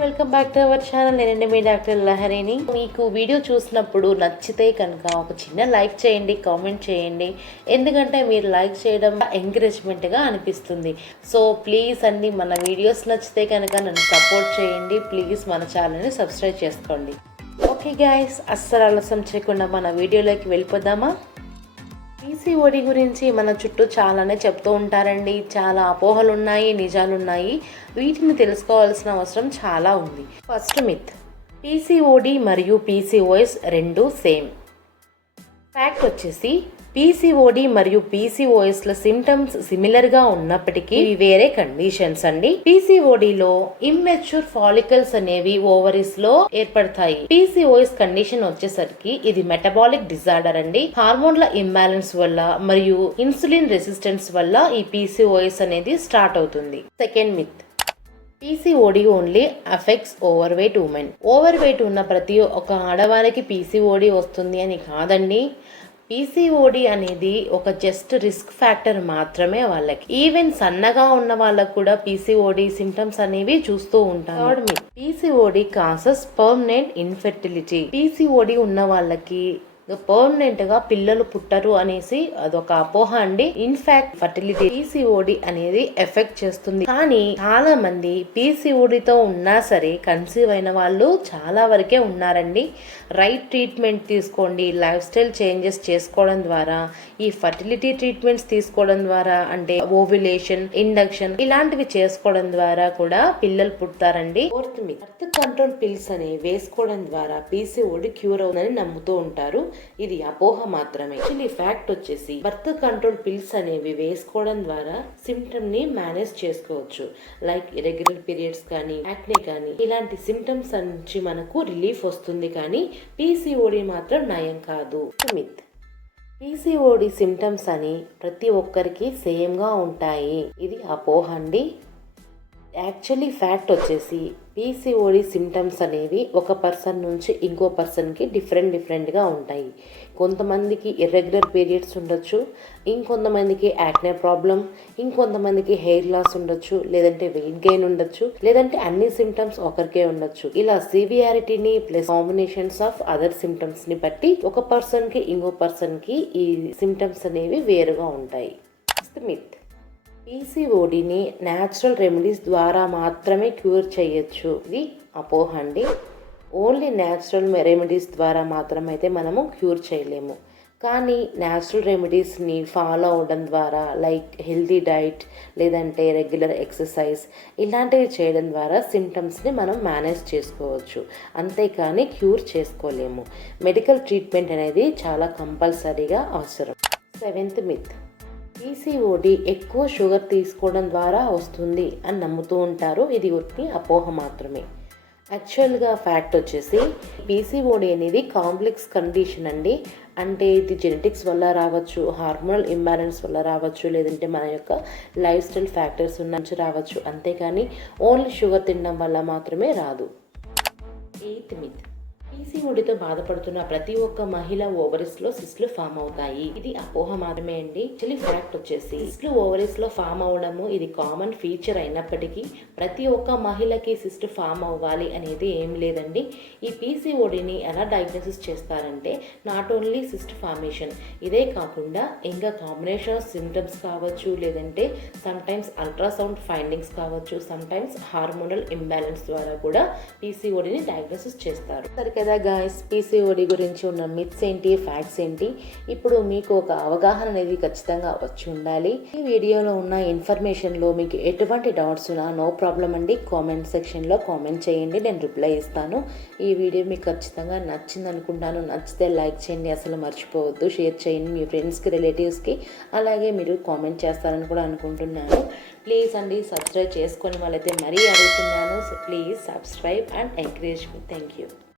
Welcome back to our channel. నేనండి మీ doctor లహరిని. మీకు video చూసినప్పుడు నచ్చితే కనుక ఒక చిన్న లైక్ చేయండి, కామెంట్ చేయండి. ఎందుకంటే మీరు లైక్ చేయడం ఎంకరేజ్మెంట్గా అనిపిస్తుంది. సో ప్లీజ్ అండి, మన వీడియోస్ నచ్చితే కనుక నన్ను సపోర్ట్ చేయండి. ప్లీజ్ మన ఛానల్ని సబ్స్క్రైబ్ చేసుకోండి. ఓకే గైస్, అస్సలు ఆలస్యం చేయకుండా మన వీడియోలోకి వెళ్ళిపోదామా? పీసీఓడి గురించి మన చుట్టూ చాలానే చెప్తూ ఉంటారండి. చాలా అపోహలు ఉన్నాయి, నిజాలు ఉన్నాయి. వీటిని తెలుసుకోవాల్సిన అవసరం చాలా ఉంది. ఫస్ట్ మిత్, పీసీఓడి మరియు పీసీఓఎస్ రెండు సేమ్. ఫ్యాక్ట్ వచ్చేసి పీసీఓడి మరియు పీసీఓఎస్ల సిమ్టమ్స్ సిమిలర్గా ఉన్నప్పటికీ ఇవి వేరే కండిషన్స్ అండి. పీసీఓడిలో ఇమ్మెచ్యూర్ ఫాలికల్స్ అనేవి ఓవరీస్ లో ఏర్పడతాయి. పీసీఓఎస్ కండిషన్ వచ్చేసరికి ఇది మెటబాలిక్ డిజార్డర్ అండి. హార్మోన్ల ఇంబ్యాలెన్స్ వల్ల మరియు ఇన్సులిన్ రెసిస్టెన్స్ వల్ల ఈ పీసీఓఎస్ అనేది స్టార్ట్ అవుతుంది. Second myth, PCOD only affects over weight women. Over weight ఉన్న ప్రతి ఒక్క ఆడవారికి పీసీఓడి వస్తుంది అని కాదండి. పీసీఓడి అనేది ఒక జస్ట్ రిస్క్ ఫ్యాక్టర్ మాత్రమే వాళ్ళకి. ఈవెన్ సన్నగా ఉన్న వాళ్ళకు కూడా పీసీఓడి సిమ్టమ్స్ అనేవి చూస్తూ ఉంటారు. Third myth, PCOD causes permanent infertility. PCOD ఉన్న వాళ్ళకి పర్మనెంట్ గా పిల్లలు పుట్టరు అనేసి అదొక అపోహ అండి. ఇన్ఫాక్ట్ ఫర్టిలిటీ పీసీఓడి అనేది ఎఫెక్ట్ చేస్తుంది. కానీ చాలా మంది పీసీఓడితో ఉన్నా సరే కన్సీవ్ అయిన వాళ్ళు చాలా వరకే ఉన్నారండి. రైట్ ట్రీట్మెంట్ తీసుకోండి, లైఫ్ స్టైల్ చేంజెస్ చేసుకోవడం ద్వారా, ఈ ఫర్టిలిటీ ట్రీట్మెంట్స్ తీసుకోవడం ద్వారా, అంటే ఓవ్యులేషన్, ఇండక్షన్ ఇలాంటివి చేసుకోవడం ద్వారా కూడా పిల్లలు పుడతారండి. Fourth myth, birth control pills అనేవి వేసుకోవడం ద్వారా పీసీఓడి క్యూర్ అవుతుందని నమ్ముతూ ఉంటారు. ఇది అపోహ మాత్రమే. యాక్చువల్లీ ఫ్యాక్ట్ వచ్చేసి బర్త్ కంట్రోల్ పిల్స్ అనేవి వేసుకోవడం ద్వారా సిమ్టమ్ ని మేనేజ్ చేసుకోవచ్చు. లైక్ ఇరెగ్యులర్ పీరియడ్స్ కానీ, యాక్నే కానీ, ఇలాంటి సిమ్టమ్స్ నుంచి మనకు రిలీఫ్ వస్తుంది. కానీ పీసీఓడి మాత్రం నయం కాదు. మిత్, పీసీఓడి సిమ్టమ్స్ అని ప్రతి ఒక్కరికి సేమ్ గా ఉంటాయి. ఇది అపోహ అండి. యాక్చువల్లీ ఫ్యాక్ట్ వచ్చేసి పీసీఓడి సిమ్టమ్స్ అనేవి ఒక పర్సన్ నుంచి ఇంకో పర్సన్కి డిఫరెంట్గా ఉంటాయి. కొంతమందికి ఇర్రెగ్యులర్ పీరియడ్స్ ఉండొచ్చు, ఇంకొంతమందికి యాక్నే ప్రాబ్లం, ఇంకొంతమందికి హెయిర్ లాస్ ఉండొచ్చు, లేదంటే వెయిట్ గెయిన్ ఉండొచ్చు, లేదంటే అన్ని సిమ్టమ్స్ ఒకరికే ఉండొచ్చు. ఇలా సివియారిటీని plus combinations of other symptoms ని బట్టి ఒక పర్సన్కి ఇంకో పర్సన్కి ఈ సిమ్టమ్స్ అనేవి వేరుగా ఉంటాయి. మిత్, పీసీఓడిని న్యాచురల్ రెమెడీస్ ద్వారా మాత్రమే క్యూర్ చేయొచ్చు. ఇది అపోహ అండి. ఓన్లీ న్యాచురల్ రెమెడీస్ ద్వారా మాత్రమైతే మనము క్యూర్ చేయలేము. కానీ న్యాచురల్ రెమెడీస్ని ఫాలో అవడం ద్వారా, లైక్ హెల్తీ డైట్, లేదంటే రెగ్యులర్ ఎక్సర్సైజ్ ఇలాంటివి చేయడం ద్వారా సిమ్టమ్స్ని మనం మేనేజ్ చేసుకోవచ్చు. అంతేకాని క్యూర్ చేసుకోలేము. మెడికల్ ట్రీట్మెంట్ అనేది చాలా కంపల్సరీగా అవసరం. సెవెంత్ మిత్, పీసీఓడి ఎక్కువ షుగర్ తీసుకోవడం ద్వారా వస్తుంది అని నమ్ముతూ ఉంటారు. ఇది ఒట్టి అపోహ మాత్రమే. యాక్చువల్గా ఫ్యాక్ట్ వచ్చేసి పీసీఓడి అనేది కాంప్లెక్స్ కండిషన్ అండి. అంటే ఇది జెనెటిక్స్ వల్ల రావచ్చు, హార్మోనల్ ఇంబ్యాలెన్స్ వల్ల రావచ్చు, లేదంటే మన యొక్క లైఫ్ స్టైల్ ఫ్యాక్టర్స్ నుంచి రావచ్చు. అంతేకాని ఓన్లీ షుగర్ తినడం వల్ల మాత్రమే రాదు. ఎయిత్ మిత్, పీసీఓడితో బాధపడుతున్న ప్రతి ఒక్క మహిళ ఓవరీస్ లో సిస్ట్లు ఫామ్ అవుతాయి. ఇది అపోహ మాత్రమే అండి. యాక్చువల్లీ ఫ్యాక్ట్ వచ్చేసి సిస్ట్లు ఓవరీస్ లో ఫామ్ అవడము ఇది కామన్ ఫీచర్ అయినప్పటికీ ప్రతి ఒక్క మహిళకి సిస్ట్ ఫామ్ అవ్వాలి అనేది ఏం లేదండి. ఈ పీసీఓడిని ఎలా డయాగ్నోసిస్ చేస్తారంటే నాట్ ఓన్లీ సిస్ట్ ఫార్మేషన్, ఇదే కాకుండా ఇంకా కాంబినేషన్ ఆఫ్ సిమ్టమ్స్ కావచ్చు, లేదంటే సమ్ టైమ్స్ అల్ట్రాసౌండ్ ఫైండింగ్స్ కావచ్చు, సమ్ టైమ్స్ హార్మోనల్ ఇంబ్యాలెన్స్ ద్వారా కూడా పీసీఓడిని డయాగ్నోసిస్ చేస్తారు. సరే కదా గాయస్, పీసీఓడి గురించి ఉన్న మిత్స్ ఏంటి, ఫ్యాక్ట్స్ ఏంటి, ఇప్పుడు మీకు ఒక అవగాహన అనేది ఖచ్చితంగా వచ్చి ఉండాలి. ఈ వీడియోలో ఉన్న ఇన్ఫర్మేషన్లో మీకు ఎటువంటి డౌట్స్ ఉన్నా నో ప్రాబ్లం అండి, కామెంట్ సెక్షన్లో కామెంట్ చేయండి, నేను రిప్లై ఇస్తాను. ఈ వీడియో మీకు ఖచ్చితంగా నచ్చింది అనుకుంటాను. నచ్చితే లైక్ చేయండి, అసలు మర్చిపోవద్దు. షేర్ చేయండి మీ ఫ్రెండ్స్కి, రిలేటివ్స్కి. అలాగే మీరు కామెంట్ చేస్తారని కూడా అనుకుంటున్నాను. ప్లీజ్ అండి, సబ్స్క్రైబ్ చేసుకొని వాళ్ళైతే మరీ అడుగుతున్నాను. Please subscribe and encourage me. Thank you.